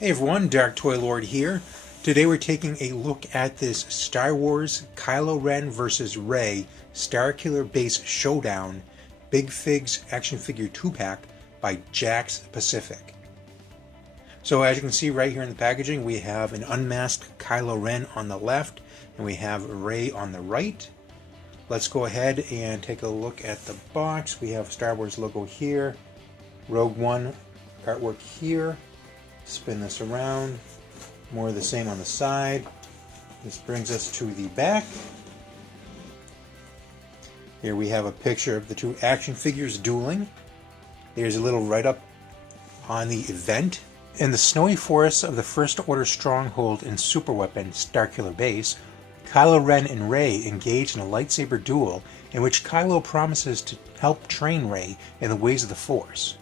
Hey everyone, Darktoylord here. Today we're taking a look at this Star Wars Kylo Ren vs. Rey Starkiller base Showdown Big Figs action figure 2-pack by Jakks Pacific. So as you can see right here in the packaging, we have an unmasked Kylo Ren on the left and we have Rey on the right. Let's go ahead and take a look at the box. We have Star Wars logo here, Rogue One artwork here. Spin this around, more of the same on the side. This brings us to the back. Here we have a picture of the two action figures dueling. There's a little write-up on the event. In the snowy forests of the First Order stronghold and superweapon Starkiller base, Kylo Ren and Rey engage in a lightsaber duel in which Kylo promises to help train Rey in the ways of the Force.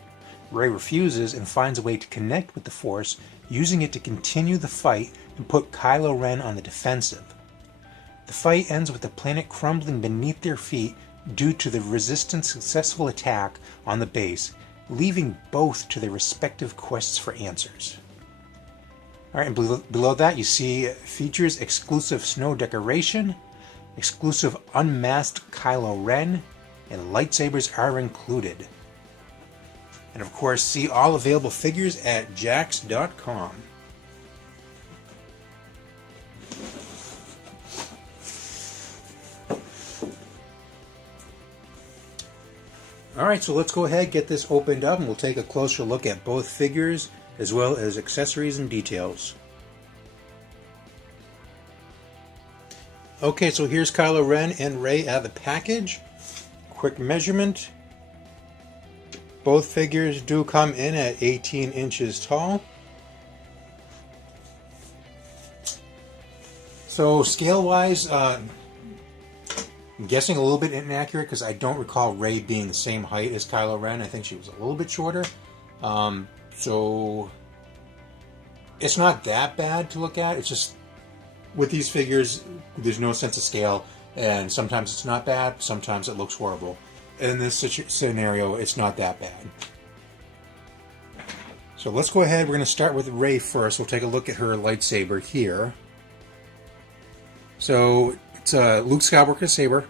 Rey refuses and finds a way to connect with the Force, using it to continue the fight and put Kylo Ren on the defensive. The fight ends with the planet crumbling beneath their feet due to the Resistance successful attack on the base, leaving both to their respective quests for answers. Alright, and below that you see features exclusive snow decoration, exclusive unmasked Kylo Ren, and lightsabers are included. And of course, see all available figures at Jakks.com. Alright, so let's go ahead, get this opened up, and we'll take a closer look at both figures, as well as accessories and details. Okay, so here's Kylo Ren and Rey out of the package. Quick measurement. Both figures do come in at 18 inches tall. So scale-wise, I'm guessing a little bit inaccurate because I don't recall Rey being the same height as Kylo Ren. I think she was a little bit shorter. So it's not that bad to look at. It's just with these figures, there's no sense of scale, and sometimes it's not bad, sometimes it looks horrible. In this scenario, it's not that bad. So let's go ahead. We're going to start with Rey first. We'll take a look at her lightsaber here. So it's a Luke Skywalker saber.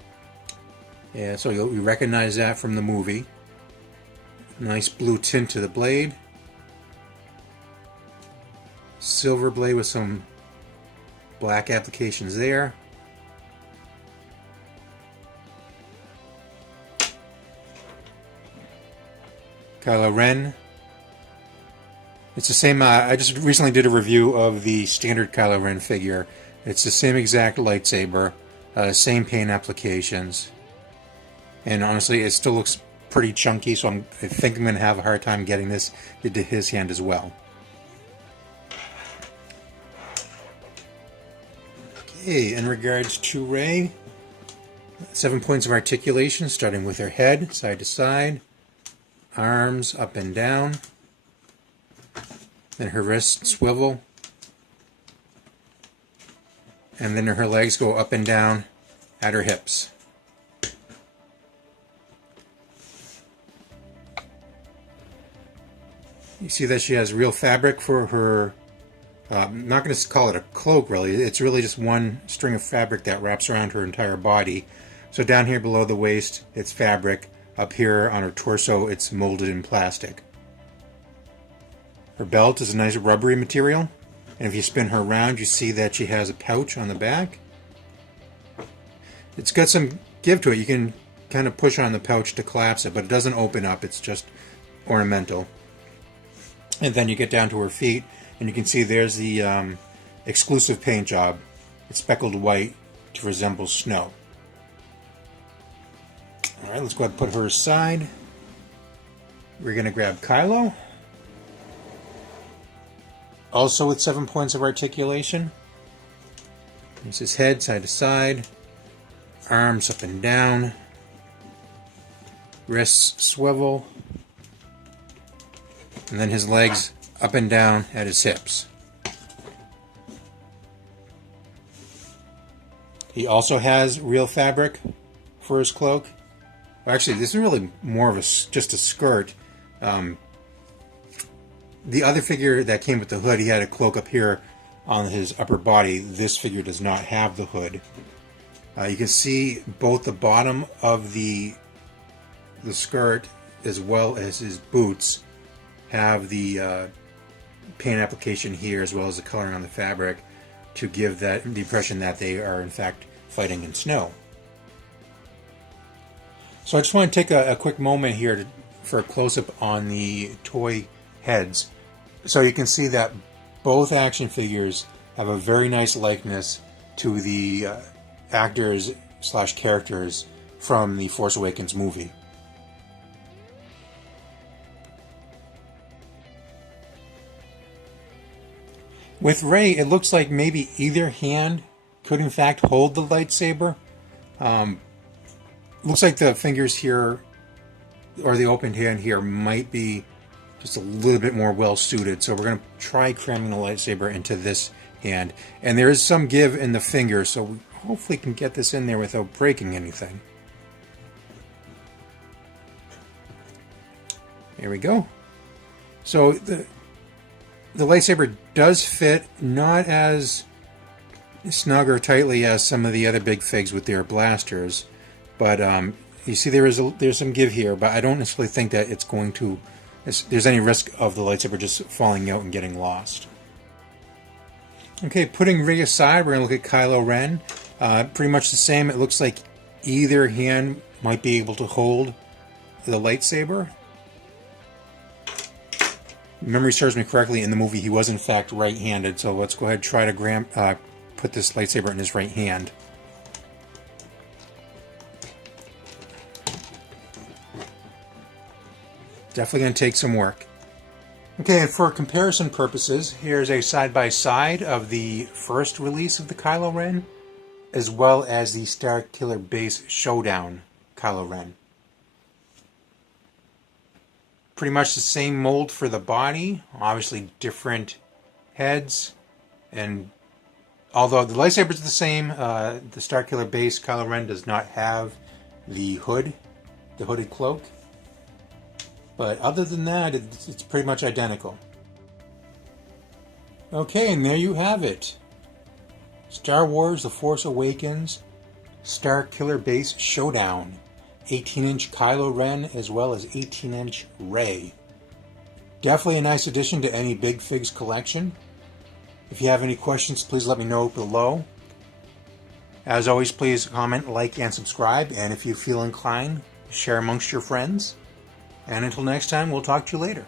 Yeah, so you recognize that from the movie. Nice blue tint to the blade. Silver blade with some black applications there. Kylo Ren. It's the same, I just recently did a review of the standard Kylo Ren figure. It's the same exact lightsaber, same paint applications. And honestly, it still looks pretty chunky, so I think I'm going to have a hard time getting this into his hand as well. Okay, in regards to Rey, 7 points of articulation, starting with her head, side to side. Arms up and down, then her wrists swivel, and then her legs go up and down at her hips. You see that she has real fabric for her, I'm not going to call it a cloak really, it's really just one string of fabric that wraps around her entire body. So down here below the waist, it's fabric. Up here on her torso, it's molded in plastic. Her belt is a nice rubbery material, and if you spin her around, you see that she has a pouch on the back. It's got some give to it. You can kind of push on the pouch to collapse it, but it doesn't open up. It's just ornamental. And then you get down to her feet, and you can see there's the exclusive paint job. It's speckled white to resemble snow. Alright, let's go ahead and put her aside. We're going to grab Kylo. Also with 7 points of articulation. There's his head side to side. Arms up and down. Wrists swivel. And then his legs up and down at his hips. He also has real fabric for his cloak. Actually, this is really more of just a skirt. The other figure that came with the hood, he had a cloak up here on his upper body. This figure does not have the hood. You can see both the bottom of the skirt as well as his boots have the paint application here, as well as the coloring on the fabric, to give that the impression that they are in fact fighting in snow. So I just want to take a quick moment here for a close-up on the toy heads. So you can see that both action figures have a very nice likeness to the actors / characters from the Force Awakens movie. With Rey, it looks like maybe either hand could in fact hold the lightsaber. Looks like the fingers here, or the opened hand here, might be just a little bit more well suited. So we're going to try cramming the lightsaber into this hand. And there is some give in the finger, so we hopefully can get this in there without breaking anything. There we go. So the lightsaber does fit, not as snug or tightly as some of the other big figs with their blasters, but you see there's some give here, but I don't necessarily think that it's going to, there's any risk of the lightsaber just falling out and getting lost. Okay, putting Rey aside, we're going to look at Kylo Ren. Pretty much the same. It looks like either hand might be able to hold the lightsaber. Memory serves me correctly, in the movie he was in fact right-handed, so let's go ahead and try to put this lightsaber in his right hand. Definitely going to take some work. Okay, and for comparison purposes, here's a side-by-side of the first release of the Kylo Ren, as well as the Starkiller base Showdown Kylo Ren. Pretty much the same mold for the body, obviously different heads, and although the lightsaber is the same, the Starkiller base Kylo Ren does not have the hood, the hooded cloak. But other than that, it's pretty much identical. Okay, and there you have it. Star Wars The Force Awakens Starkiller base Showdown. 18-inch Kylo Ren as well as 18-inch Rey. Definitely a nice addition to any Big Figs collection. If you have any questions, please let me know below. As always, please comment, like, and subscribe. And if you feel inclined, share amongst your friends. And until next time, we'll talk to you later.